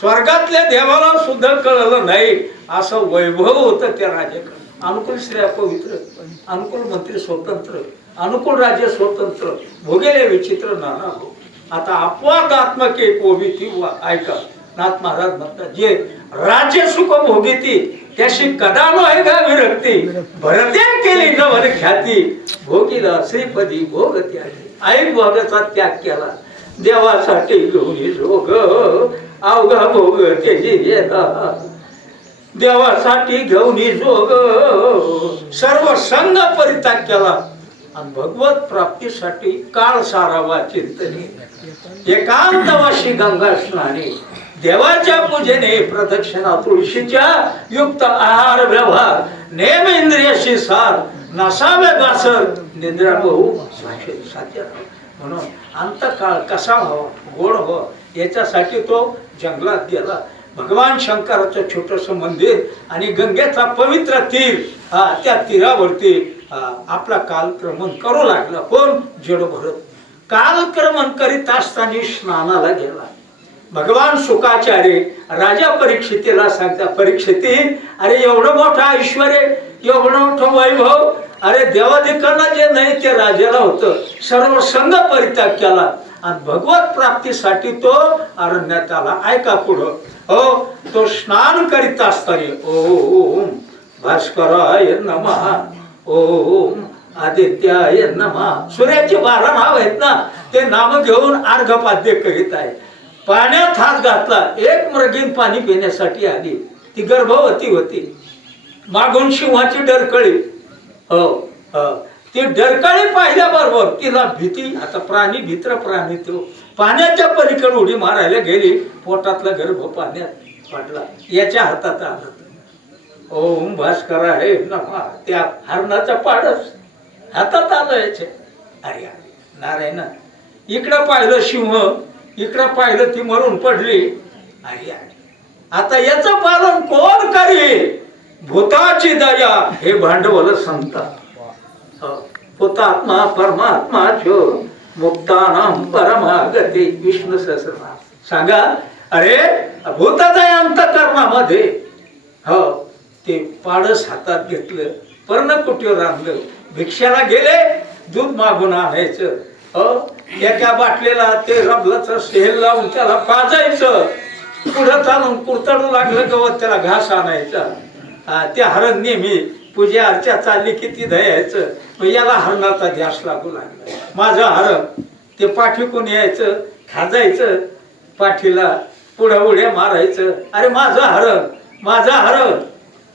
स्वर्गातल्या देवाला सुद्धा कळलं नाही असं वैभव होतं त्या राजाकडे. अनुकूल स्त्रिया पवित्र, अनुकूल मंत्री स्वतंत्र, अनुकूल राज्य स्वतंत्र, भोगेले विचित्र नाना भोग. आता अपवादात्मके पोविती ऐका नाथ महाराज म्हणतात जे राज्य सुख भोगीती त्याशी कदानो आहे का विरक्ती. भरते केली नवर ख्याती भोगीला श्रीपदी भोग त्यागी. ऐक भोगाचा त्याग केला देवासाठी घेऊन जोग अवघा भोग त्याची देवासाठी घेऊन जोग सर्व संग परित्याग केला आणि भगवत प्राप्तीसाठी काळ सारावा चिंतनी. एकांतवाशी गंगा स्नानी देवाच्या पूजेने प्रदक्षिणा तुळशीच्या युक्त आहार व्यवहार नेम इंद्रियाशी सार नसावे गासर निद्रा बहु साध्य. म्हणून अंतकाळ कसा व्हावा गोड व्हावा याच्यासाठी तो जंगलात गेला. भगवान शंकराचं छोटस मंदिर आणि गंगेचा पवित्र तीर, त्या तीरावरती आपला कालक्रमण करू लागला. कोण जड भरत कालक्रमण करीत असताना स्नानाला गेला. भगवान शुकाचार्य राजा परीक्षितीला सांगता परीक्षिती अरे एवढं मोठं ऐश्वर, एवढं मोठं वैभव, अरे देवाधिकांना जे नाही ते राजाला होतं. सर्व संघ परित्याग केला आणि भगवत प्राप्तीसाठी तो अरण्यात आला. ऐका पुढं हो तो स्नान करीत असताना ओम भास्कराय नमः, ओम आदित्याय नमः, सूर्याची 12 नाव आहेत ना ते नाम घेऊन अर्घपाद्य करीत आहे. पाण्यात हात घातला, एक मृगीण पाणी पिण्यासाठी आली. ती गर्भवती होती. मागून सिंहाची डरकळी. हो ती डरकळी पाहिल्याबरोबर तिला भीती. आता प्राणी भित्र प्राणी तो पाण्याच्या पलीकडे उडी मारायला गेली. पोटातला गर्भ पाण्यात पडला. याच्या हातात आलं. ओम भास्कर आहे नमः, त्या हरणाचा पाडच हातात आलं याच्या. अरे नारायण इकडं पाहिलं सिंह, इकडं पाहिलं ती मरून पडली. अरे आता याचं पालन कोण करील. भूताची दया हे भांडवल सांगतात. भूतात्मा परमात्मा छो मुक्तानाम परमागती. विष्णू सहस्रनाम सांगा. अरे भूतदया अंतकरणामध्ये हो ते पाडस हातात घेतलं, पर्णकुटीवर आणलं, भिक्षाला गेले, दूध मागून आणायचं. एका बाटलीला ते रबलाचं सेल लावून त्याला पाजायचं. पुढं चालून कुरतडू लागलं गवत त्याला घास आणायचा. त्या हरण नेहमी पूजा अर्चा चालली किती दयायचं. मग याला हरणाचा ध्यास लागू लागला. माझं हरण ते पाठीकून यायचं, खाजायचं पाठीला, पुढं उड्या मारायचं. अरे माझं हरण, माझं हरण.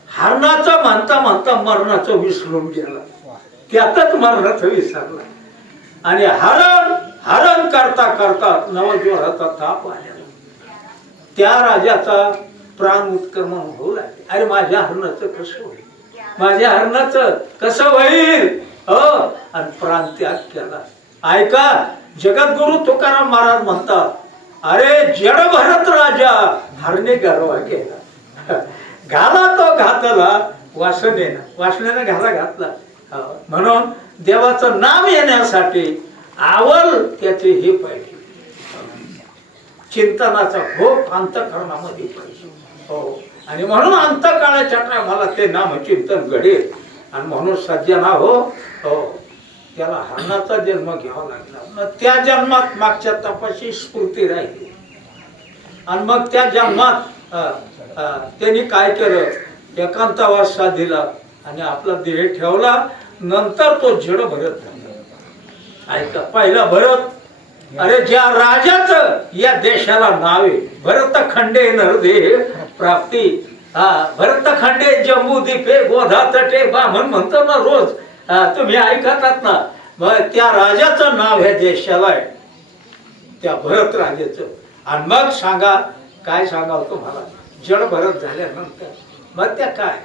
हरणाचं म्हणता म्हणता मरणाचं विसरून गेला. त्यातच मरणाचं विसरला. आणि हरण हरण करता करता नवज्वराचा ताप आलेला. त्या राजाचा प्राण उत्क्रमण होऊ लागले. अरे माझ्या हरणाचं कसं होईल. माझ्या हरणाचं कसं होईल हो आणि प्रांत्याग केला. ऐका, जगद्गुरु तुकाराम महाराज म्हणतात, अरे जड भरत राजा हरणे गरवा गेला. घाला तो घातला वासनेनं घाला घातला. म्हणून देवाचं नाम येण्यासाठी आवल त्याचे हे पाहिजे, चिंतनाचा भोग अंतःकरणामध्ये पाहिजे. हो, आणि म्हणून अंतकाळाच्या टायमाला ते नामचिंतन घडेल. आणि म्हणून सज्जना हो त्याला हरणाचा जन्म घ्यावा लागला. मग त्या जन्मात मागच्या तपाशी स्फूर्ती राहिली. आणि मग त्या जन्मात त्यांनी काय केलं, एकांतवास साधिला आणि आपला देह ठेवला. नंतर तो जड भरत झाला. ऐका, पहिला भरत, अरे ज्या राजाचं या देशाला नाव आहे, भरत खंडे नरदेह प्राप्ती. भरत खंडे जम्बू दीपे गोधा तटे बामण म्हणतो ना रोज, तुम्ही ऐकतात ना. मग त्या राजाचं नाव ह्या देशाला आहे, त्या भरत राजाचं. आणि मग सांगा, काय सांगाल तुम्हाला, जड भरत झाल्यानंतर मग त्या काय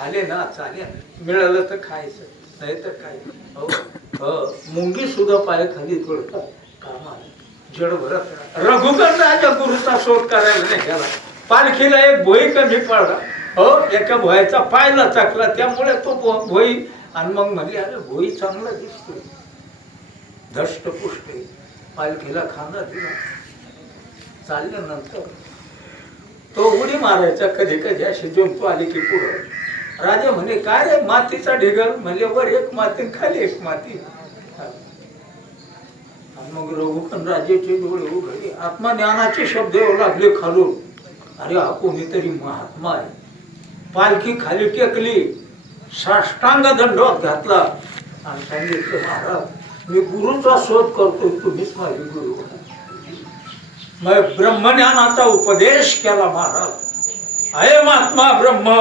आले ना, चालेल, मिळालं तर खायचं, नाही तर काय. मुंगी सुद्धा पाय खाली पडतात कामाला. जड भरत रघुकर राजा गुरुचा शोध करायला नाही गेला. पालखीला एक भोई कमी पडला. हो, एका भोयाचा पायला चाकला, त्यामुळे तो भोई. आणि मग म्हणले, अरे भोई चांगला दिसतोय, धष्टपुष्ट, पालखीला खांदा दिला. चालल्यानंतर तो उडी मारायचा कधी कधी, अशी जंतू आली की पुढं. राजा म्हणे, काय रे मातीचा ढिगल, म्हणले वर एक माती खाली एक माती. आणि मग रघुकन राजाचे डोळे उघडले, आत्मज्ञानाचे शब्द येऊ लागले खालून. अरे हा कोणीतरी महात्मा आहे. पालखी खाली टेकली, साष्टांग दंडवत घातला आणि सांगितलं, महाराज मी गुरुचा शोध करतोय, तुम्हीच माझे गुरु. मग ब्रह्मज्ञानाचा उपदेश केला महाराज. अयम आत्मा ब्रह्म,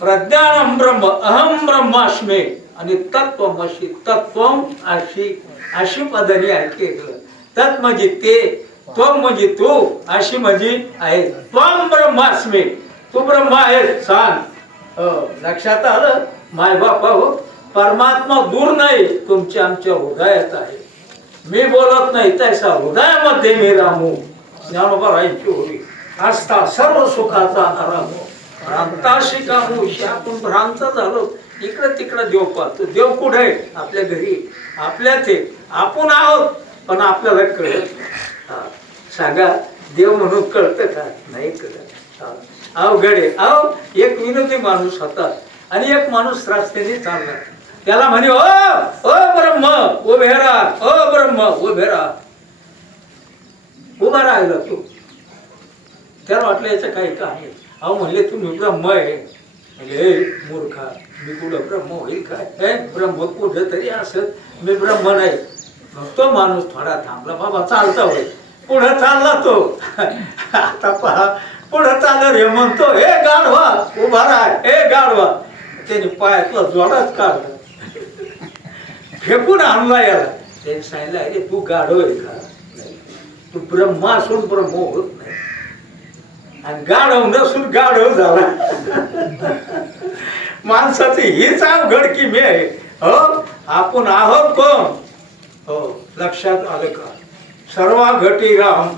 प्रज्ञानम ब्रह्म, अहम ब्रह्मास्मी आणि तत्वमसी, तत्वम अशी पदाने ऐकलं. तत् म्हणजे ते, त्वम म्हणजे तू, अशी म्हणजे आहे. त्वम ब्रह्मास्मी, तू ब्रह्म आहे, सांग. लक्षात आलं माय बापा हो, परमात्मा दूर नाही, तुमच्या आमच्या हृदयात आहे. मी बोलत नाही, तैसा हृदयामध्ये मी रामू. ज्ञानोबारायांची होळी आस्था सर्व सुखाचा आराम. भ्रांताशी कामूशी, आपण भ्रांत झालो, इकडं तिकडं देव पाहतो. देव कुठे आहे? आपल्या घरी, आपल्याच आहे. आपण आहोत, पण आपल्याला कळत. सांगा, देव म्हणून कळतं का? नाही कळत. अवघड आहे. एक विनोदी माणूस होता आणि एक माणूस रस्त्याने चालला. त्याला म्हणे, ओ ब्रह्म उभे राहा, ओ ब्रह्म उभे राहा. उभा राहिला तू. त्याला वाटलं याचं काही का आहे. म्हणले, तुम्ही ब्रह्म आहे. म्हणजे मूर्खा, मी कुठं ब्रह्म होईल काय? ब्रह्म कुठं तरी असत, मी ब्रह्म नाही. तो माणूस थोडा थांबला, बाबा चालता होईल. पुढं चालला तो. आता पहा, पुढं चाललं रे, म्हणतो, हे गाढवा उभा राहा, हे गाढवा. त्याने पायातला जोडाच काढला, फेकून आणला याला. त्याने सांगितलं, अरे तू गाढव आहे का? तू ब्रह्म असून ब्रह्म होत नाही, आणि गाढव नसून गाढव झाला. माणसाची हीच अवघड किमी आहे. हो, आपण आहोत कोण? हो, लक्षात आलं का? सर्वा घटी राम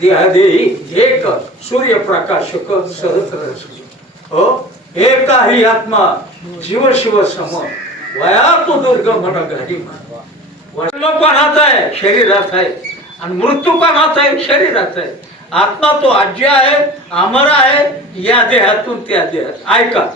देहादेही एक सूर्यप्रकाशक सहस्र. हो, एकाही आत्मा जीव शिव सम वया तो दुर्गमन घाडी. जन्म कोणाचा आहे? शरीराचा आहे. आणि मृत्यू कोणाचा आहे? शरीराचा आहे. आत्मा तो आज्य आहे, अमर आहे, या देहातून त्या देहात. ऐका,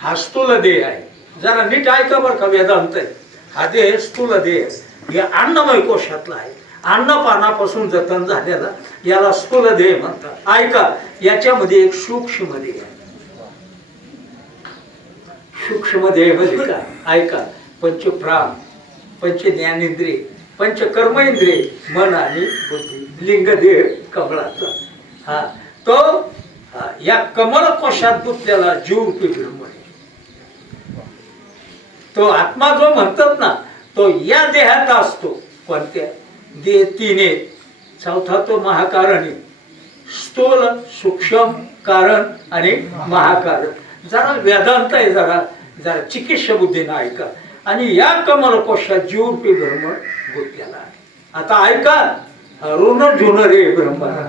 हा स्थूल देह आहे. जरा नीट ऐका बरं का, वेदांत आहे. हा देह स्थूल देह, हे अन्नमय कोशातला आहे. अन्नपानापासून जतन झालेला याला स्थूल देह म्हणतात. ऐका, याच्यामध्ये एक सूक्ष्म देह आहे. सूक्ष्म देह म्हणजे काय? ऐका, पंचप्राण, पंच ज्ञानेंद्रिय, पंच कर्मेंद्रिय, मन आणि बुद्धी, लिंग देह कमळाचा. तो या कमळ कोशात गुंतलेला जीवरूपी ब्रह्म आहे. तो आत्मा जो म्हणतात ना, तो या देहात असतो. पण त्या देह तीन आहेत. चौथा तो महाकारण आहे. स्थूल, सूक्ष्म, कारण आणि महाकारण. जरा वेदांत आहे, जरा जरा चिकित्सा बुद्धीनं ऐका. आणि या कमलकोशात जीवरूपी ब्रह्म गुंतलेला आहे. आता ऐका, ऋण झुन रे ब्रह्मरा.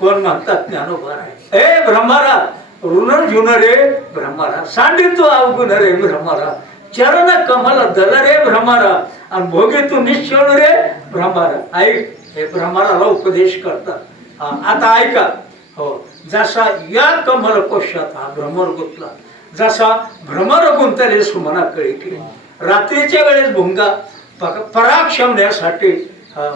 कोण म्हणतात? ज्ञानोबा आहे. ए ब्रह्मरा, ऋण झुन रे ब्रह्मरा, सांडितो अवगुण रे ब्रह्मरा, चरण कमल दल रे भ्रमरा, आणि भोगे तू निश्चळ रे भ्रमरा. ऐक, हे भ्रमराला उपदेश करतात. आता ऐका. हो, जसा या कमल कोशात हा भ्रमर गुंतला, जसा भ्रमर गुंतले सुमना कळी, रात्रीच्या वेळेस भुंगा पराग शमण्यासाठी,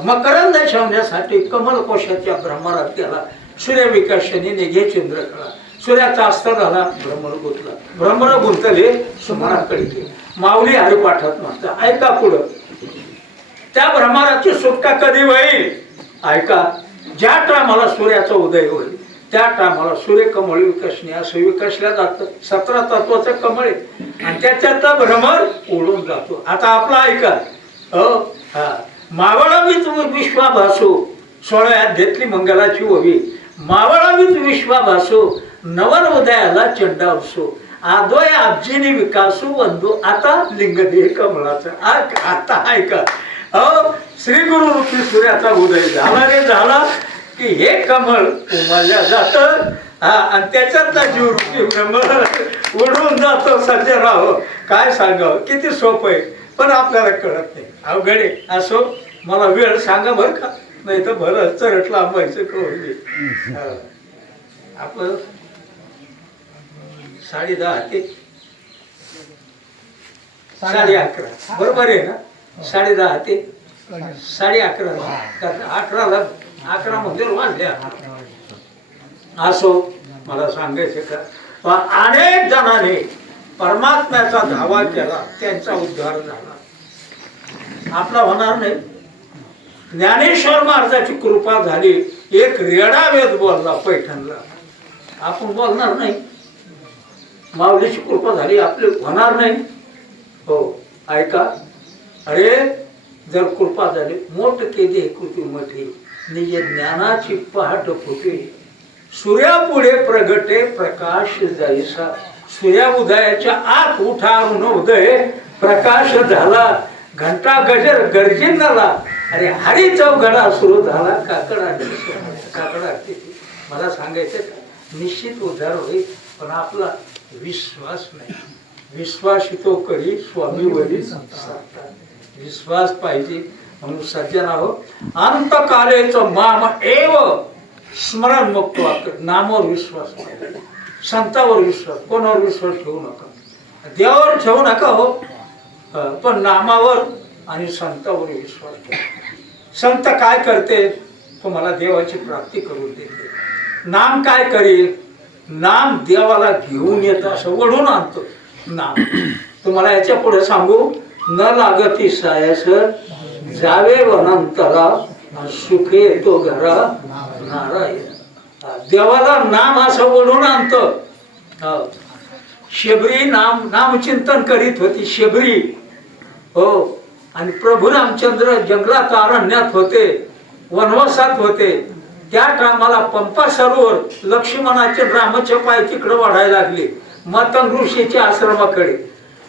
मकरंद शमण्यासाठी कमल कोशाच्या भ्रमरात गेला. सूर्यविकासने निघे चंद्रकळा, सूर्याचा अस्त झाला, भ्रमर गुंतला. भ्रमर गुंतले सुमना कळी, माऊली हरिपाठात म्हणतात. ऐका पुढं, त्या भ्रमराची सुटका कधी होईल? ऐका, ज्या टायमाला सूर्याचा उदय होईल त्या टायमाला सूर्यकमळ विकसणे असं विकसल्या जातं. 17 तत्वाचं कमळ आहे आणि त्याच्यातला भ्रमर उडून जातो. आता आपला ऐका. मावळा मी तुम्ही विश्वाभासो, 16 घेतली मंगलाची ओवी. मावळा मी तुम्ही विश्वाभासो, नवन उदयाला चंडावसो, आदोय आबजीनी विकासू वंदू. आता लिंग दे कमळाचं. आता ऐका. श्री गुरु रूपी सूर्याचा उदय झाला रे झाला की हे कमळ उमलल्या जात आणि त्याच्यातला जीव रूपी भ्रमर उडून जातो. सज्जनराव, काय सांगावं, किती सोपं आहे, पण आपल्याला कळत नाही. अवघड आहे. असो, मला वेळ सांगा बरं का, नाही तर बरं चरट लांबायचं कळून. आपलं 10:30 ते 11:30 बरोबर आहे ना? 10:30 ते 11:30. 11 म्हणजे वाजल्या. असो, मला सांगायचं का, अनेक जणांनी परमात्म्याचा धावा केला, त्यांचा उद्धार झाला. आपला होणार नाही. ज्ञानेश्वर महाराजाची कृपा झाली, एक रेडा वेद बोलला पैठणला, आपण बोलणार नाही. माऊलीची कृपा झाली, आपले होणार नाही. हो, ऐका. अरे, जर कृपा झाली, मोठ केली कृती मोठी, निज ज्ञानाची पहाट फुटे, सूर्यापुढे प्रगटे प्रकाश जैसा. सूर्या उदयाच्या आत उठारून उदय प्रकाश झाला, घंटा गजर गर्जिंदाला. अरे, हरी चौघडा सुरू झाला, काकडा. मला सांगायचं का, निश्चित उद्धार होईल, पण आपला विश्वास नाही. विश्वास तो करी स्वामी वरी सांगतात. विश्वास पाहिजे. म्हणून सज्जनाहो, अंतकालेचं माम एव स्मरण मुक्त वाक्य. नामावर विश्वास पाहिजे, संतावर विश्वास. कोणावर विश्वास ठेवू नका, देवावर ठेवू नका हो, पण नामावर आणि संतावर विश्वास ठेवा. संत काय करते? तुम्हाला देवाची प्राप्ती करून देते. नाम काय करेल? नाम देवाला घेऊन येतं, असं वढून आणतो नाम. तुम्हाला याच्या पुढे सांगू, न लागती सायस जावे वनांतरा, सुखे येतो घरा नारायण. देवाला नाम असं ओढून आणतं. शबरी नामचिंतन करीत होती शबरी. हो, आणि प्रभू रामचंद्र जंगलात अरण्यात होते, वनवासात होते. त्या टायमाला पंपा सरोवर लक्ष्मणाचे रामाचे पाय तिकडे वाढायला लागले. मतंग ऋषीच्या आश्रमाकडे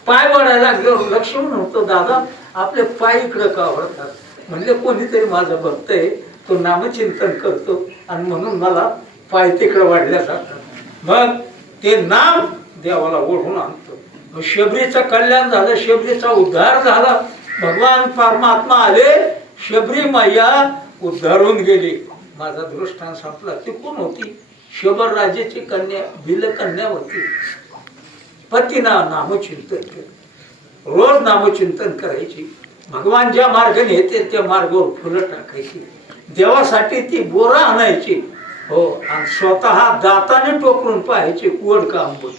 पाय वाढायला लागले. लक्ष्मण होतो, दादा आपले पाय इकडं का वाढतात? म्हणजे कोणीतरी माझा भक्त आहे, तो नामचिंतन करतो आणि म्हणून मला पाय तिकडे वाढल्या जातात. मग ते नाम देवाला ओढून आणतो. शबरीचं कल्याण झालं, शबरीचा उद्धार झाला. भगवान परमात्मा आले, शबरी मैया उद्धारून गेली. माझा दृष्टांत संपला. ती कोण होती? शबर राजाची कन्या, भिलकन्या होती. पतीना नामचिंतन केलं, रोज नामचिंतन करायची. भगवान ज्या मार्गाने येते त्या मार्गावर फुलं टाकायची. देवासाठी ती बोरा आणायची. हो, आणि स्वतः दाताने टोकरून पाहायचे, गोड का आंबट.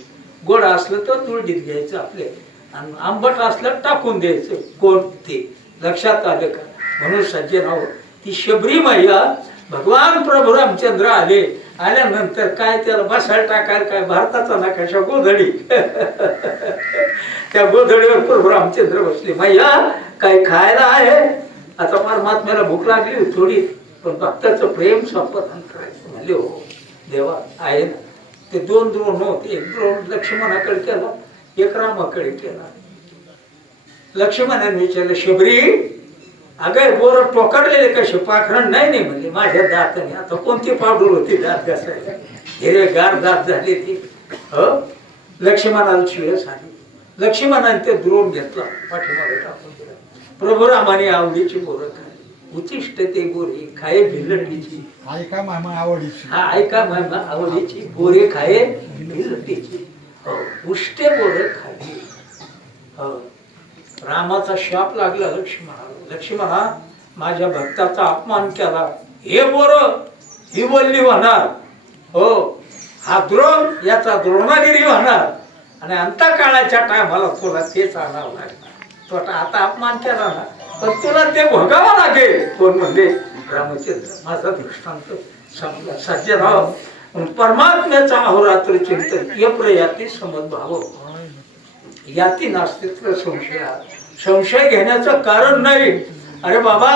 गोड असलं तर तुळडीत घ्यायचं आपल्या, आणि आंबट असलं टाकून द्यायचं. कोण ते लक्षात आलं का? म्हणून सज्जनावर ती शबरी मैया, भगवान प्रभू रामचंद्र आले. आल्यानंतर काय त्याला बसायला टाकायला काय भारताचा नकाशा गोधडी. त्या गोधडीवर प्रभू रामचंद्र बसले. मैया काही खायला आहे? आता परमात्म्याला भूक लागली थोडी, पण भक्ताचं प्रेम संपादन करायचं. म्हणले हो देवा आहे ना. ते 2 द्रोण होते. एक द्रोण लक्ष्मणाकडे केला, एक रामाकडे केला. लक्ष्मणाने विचारलं, शबरी अगं बोर टोकारलेले कसे? पाखरण नाही म्हणजे माझ्या दाताने. आता कोणती पावडर होती दात घासायला? हिरेगार दात झाले ती. लक्ष्मणाला शिवस आली. लक्ष्मणाने ते द्रोण घेतला, पाठीमागे टाकून दिला. प्रभू रामाने आवडीची बोरं खाली. उचिष्ट ते बोरे खाये भिलटीची. ऐका मामा आवडीची. हा ऐका मामा आवडीची. बोरे खाये भिलटीची. उष्टे बोरं खाली. रामाचा शाप लागला लक्ष्मणाला. लक्ष्मणा माझ्या भक्ताचा अपमान केला, हे बोर ही बोलली होणार. हा द्रोण याचा द्रोणागिरी होणार. आणि अंता काळाच्या टायमाला तुला तेच आणावं लागणार. तो आता अपमान केला ना, पण तुला ते भोगावं लागेल. कोण म्हणजे रामचंद्र. माझा दृष्टांत समजा. सज्जनराव परमात्म्याचा अहोरात्र चिंतन ये प्रयाती समद्भाव याती नास्तित्व संशय. संशय घेण्याचं कारण नाही. अरे बाबा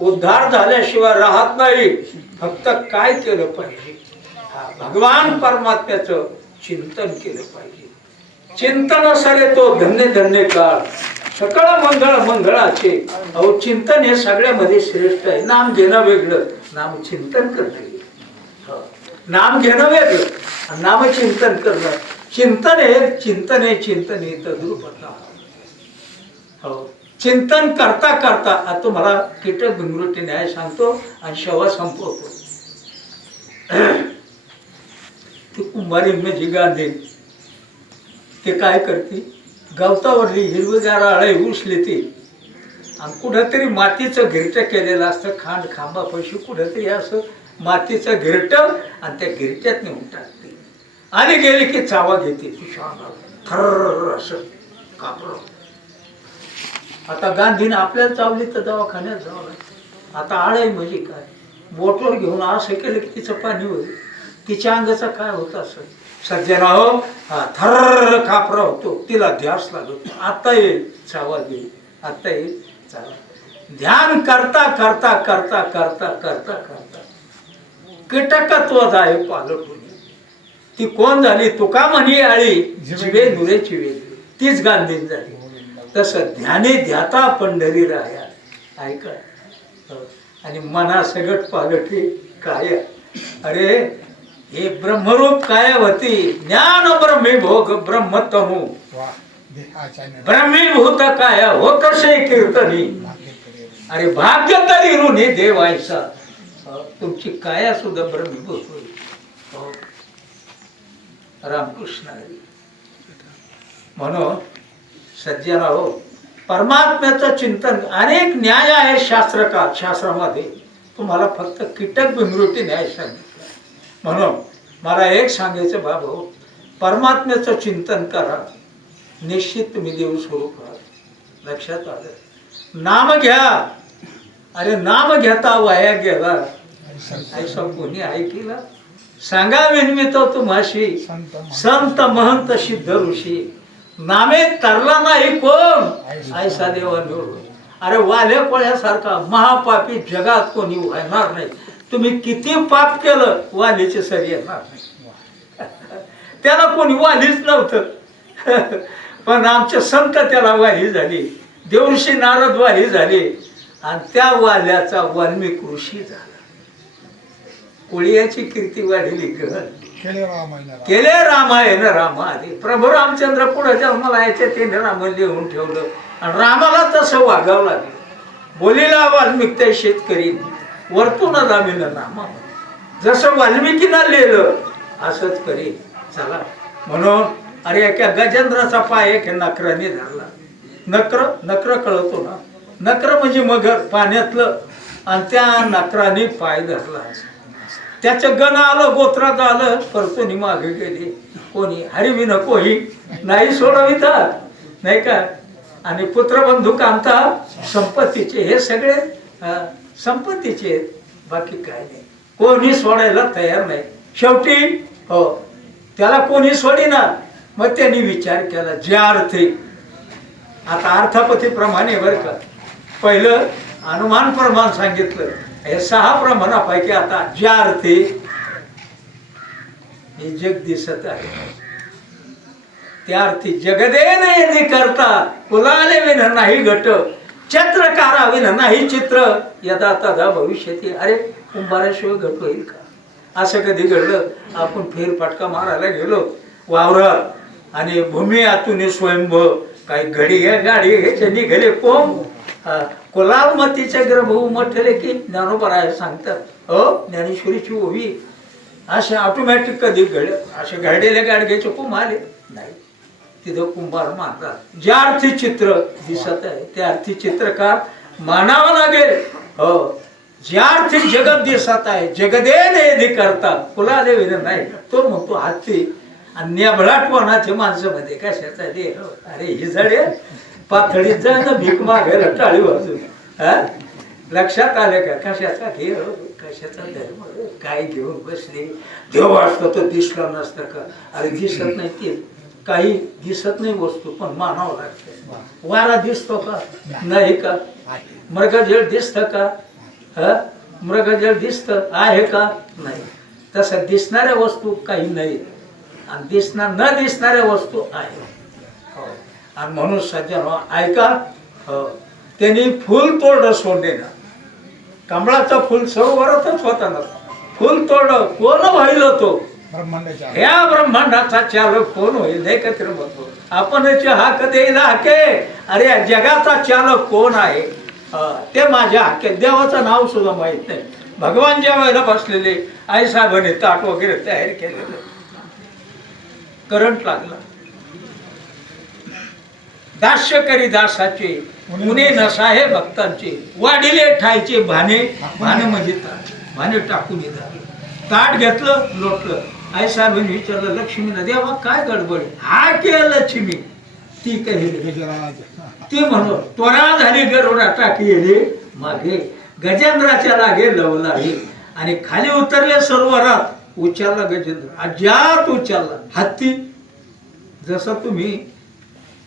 उद्धार झाल्याशिवाय राहत नाही. फक्त काय केलं पाहिजे? भगवान परमात्म्याचं चिंतन केलं पाहिजे. चिंतन सरे तो धन्य धन्य काळ सकळ मंगळ मंगळाचे. अहो चिंतन हे सगळ्यामध्ये श्रेष्ठ आहे. नाम घेणं वेगळं, नाम चिंतन करणं. नाम घेणं वेगळं, नाम चिंतन करणं. चिंतन हे तद्रूपता. चिंतन करता करता तुम्हाला कीटक भिंगरुटी न्याय सांगतो आणि शेवा संपवतो. ती कुंभारी म्हणजे गांधी ते काय करते? गवतावरली हिरवीगार आळे उचली ती आणि कुठंतरी मातीचं घिरटं केलेलं असतं. खांड खांबापाशी कुठंतरी असं मातीचं घिरटं आणि त्या घिरट्यात नेऊन टाकते. आणि गेली की चावा घेते ती थर्र असं कापड. आता गांधीने आपल्याला चावली तर दवाखान्यात जावं लागतं. आता आळाई म्हणजे काय? बोटवर घेऊन असं केलं की तिचं पाणी होईल. तिच्या अंगाचा काय होत असं? सज्जना हो थर्र कापरा होतो. तिला ध्यास लागतो. आता येईल चावा घेईल, आता येईल चावा. ध्यान करता करता करता करता करता करता कीटकत्व आहे पालटून. ती कोण झाली? तुका म्हणी आळी जिवे नुरेची वेगळी. तीच गांधीन झाली. तसं ध्याने ध्याता पंढरी राया. ऐका आणि मना सगट पालटी काय. अरे हे ब्रह्मरूप काय होती? ज्ञान ब्रह्मी भोग ब्रह्मतनु ब्रह्मीभूत काय हो कसे कीर्तनी. अरे भाग्य तरी ऋणी देवायचा. तुमची काया सुद्धा ब्रह्मीभूत होईल. रामकृष्ण हरी. म्हणून सज्जना हो परमात्म्याचं चिंतन अनेक न्याय आहे शास्त्रकार. शास्त्रामध्ये तुम्हाला फक्त कीटक भिमृती न्याय सांगितलं. म्हणून मला एक सांगायचं बाबा, परमात्म्याचं चिंतन करा, निश्चित तुम्ही देव स्वरूप राहा. लक्षात आलं? नाम घ्या. अरे नाम घेता वाया गेला ऐसा कोणी ऐकला? सांगा विनमितो तुम्हाशी संत महंत सिद्ध ऋषी. नामे तरला नाही कोण ऐसा देवा निवड. अरे वाल्या कोळ्यासारखा महापापी जगात कोणी व्हायणार नाही. तुम्ही किती पाप केलं वालीचे सरी येणार नाही. त्याला कोणी वालीच नव्हतं, पण आमचे संत त्याला वाली झाली. देवऋषी नारद वाली झाले आणि त्या वाल्याचा वाल्मिक ऋषी झाला. कोळीयाची कीर्ती वाढली. केले रामायण रामाने. प्रभू रामचंद्र पुढे जन्माला यायचे त्याने राम लिहून ठेवलं आणि रामाला तसं वागावं लागलं. बोलीला वाल्मिक ते शेतकरी वरतून रामीन रामा. जसं वाल्मिकीनं लिहिलं असंच करी चला. म्हणून अरे एका गजेंद्राचा पाय एक नकराने धरला. नकर कळतो ना? नकर म्हणजे मगर पाण्यातलं. आणि त्या नकराने पाय धरला. त्याचं गण आलं, गोत्रात आलं, परतून मागे गेले. कोणी हरिविन कोही नाही सोडवितात नाही का. आणि पुत्रबंधू कांता संपत्तीचे. हे सगळे संपत्तीचे आहेत, बाकी काय नाही. कोणी सोडायला तयार नाही. शेवटी हो त्याला कोणी सोडीना. मग त्यांनी विचार केला ज्या अर्थी. आता अर्थापतीप्रमाणे बरं का. पहिलं अनुमान प्रमाण सांगितलं. हे 6 प्रमाणापैकी आता ज्या अर्थी हे जग दिसत आहे त्या अर्थी जगदेन यदि करता कुलाले विन नाही गट चित्रकारा विन नाही चित्र यदा तदा भविष्यती. अरे कुंभाराशिवाय घट होईल का? असं कधी घडलं? आपण फेरफटका मारायला गेलो वावरात आणि भूमी आतून स्वयंभ काही घडी घ्या गाडी घ्यायचे निघाले कोण कुलालमतीच्या गर्भ उमटले की ज्ञानोबराय सांगतात. हो ज्ञानेश्वरीची ओवी असे ऑटोमॅटिक कधी घडलं? असे घडलेल्या गाडग्याचे कोंब आले नाही. तिथं कुंभार मानतात ज्या अर्थी चित्र दिसत आहे त्या अर्थी चित्रकार मानावा लागेल. हो ज्या अर्थी जगत दिसत आहे जगदेन यदि करता कुलाले विन नाही. तो म्हणतो हत्ती आणि नेबळाटपणाच्या माणसामध्ये कशाचा देह. अरे ही झाडे पाथडीत जाणं भीक मागायला टाळी वाजून. हा लक्षात आले का? कशाचा देह कशाचा धर्म काय घेऊन बसले. देव असतो तो दिसला नसतं का? अरे दिसत नाही ते काही दिसत नाही वस्तू पण मानावं लागतं. वारा दिसतो का? नाही का? मृगजळ दिसतं का? मृगजळ दिसतं आहे का? नाही. तसं दिसणाऱ्या वस्तू काही नाही आणि न दिसणाऱ्या वस्तू आहे. आणि म्हणून सज्जन ऐका त्यांनी फुल तोडलं सोडले ना. कमळाचं फुल सरोवरातच होता ना. फुल तोडलं कोण व्हायला तो ह्या ब्रह्मांडाचा चालक कोण होईल? एकत्र म्हणतो आपण हाक देईल हाके. अरे जगाचा चालक कोण आहे? ते माझ्या हाके. देवाचं नाव सुद्धा माहित नाही. भगवान ज्या वेळेला बसलेले आई साहेबांनी ताट वगैरे तयार केलेलं करंट लागला. दास्य करी दासाचे मुने नसाहे भक्तांचे वाढिले ठायचे भाने. भाने म्हणजे भाने टाकून येतात. ताट घेतलं लोटलं. आई साहेबांनी विचारलं लक्ष्मीला देवा काय गडबड? हा केलं लक्ष्मी. ती कहिली ती म्हणून त्वरा झाली गरुडा टाकी येले मागे गजेंद्राच्या लागे लवलाही. आणि खाली उतरले सरोवरात उच्चारला गजेंद्र. अजात उच्चारला हत्ती. जसं तुम्ही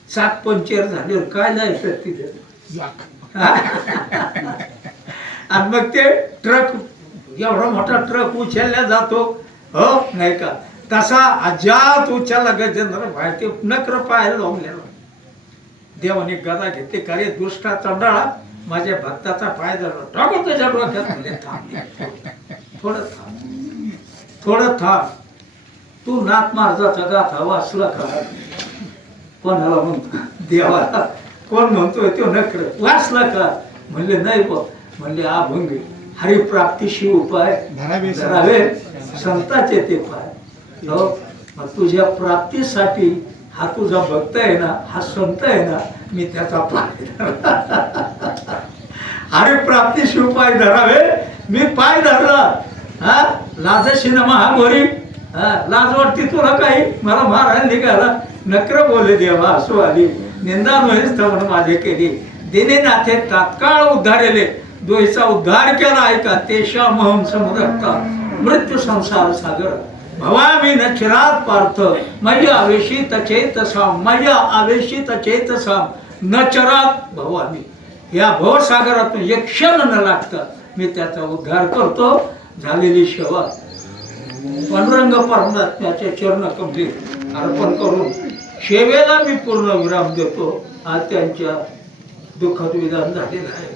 चाक पंक्चर झाले काय जायचं तिथे. आणि मग ते ट्रक एवढा मोठा ट्रक उचलला जातो हो नाही का? तसा अजात उचलला गजेंद्र बाहेर. ते नकर पाहायला लावलेला. देवाने गदा घेतली. का रे दुष्टा चंडाळा माझ्या भक्ताचा पाय धरला. टाकू त्याच्या डोक्यात. म्हणजे थांब थोडं थांब. तू नाथ महाराजाचा गाथा वाचला का? कोणाला म्हणतो? देवाला. कोण म्हणतोय तो नकर वाचला का? म्हणले नाही बघ. म्हणले अभंग हरिप्राप्तीशी उपाय धरावे संताचे ते पाय. हो मग तुझ्या प्राप्तीसाठी हा तुझा भक्त आहे ना हा संत आहे ना मी त्याचा पाय हरिप्राप्तीशी उपाय धरावे मी पाय धरला. हा लाजशी ना महाभोरी. लाज वाटते तुला काही? मला मारायला निघाला. नकर बोले देवा असो आली निंदा स्तवन माझे केली. दिने नाथे तात्काळ उद्धारेले दोयचा उद्धार केला. ऐका तेशा महम समुद्रता मृत्यू संसार सागर भवामी न चिरात पार्थ मय आवेशित चेतसाम मय आवेशित चेतसाम न चरात भवामी. या भवसागरातून एक क्षण न लागता मी त्याचा उद्धार करतो. झालेली सेवा पांडुरंग परमात्म्याच्या चरण कमली अर्पण करून सेवेला मी पूर्ण विराम देतो. आज त्यांच्या दुःखद विधान झालेलं आहे.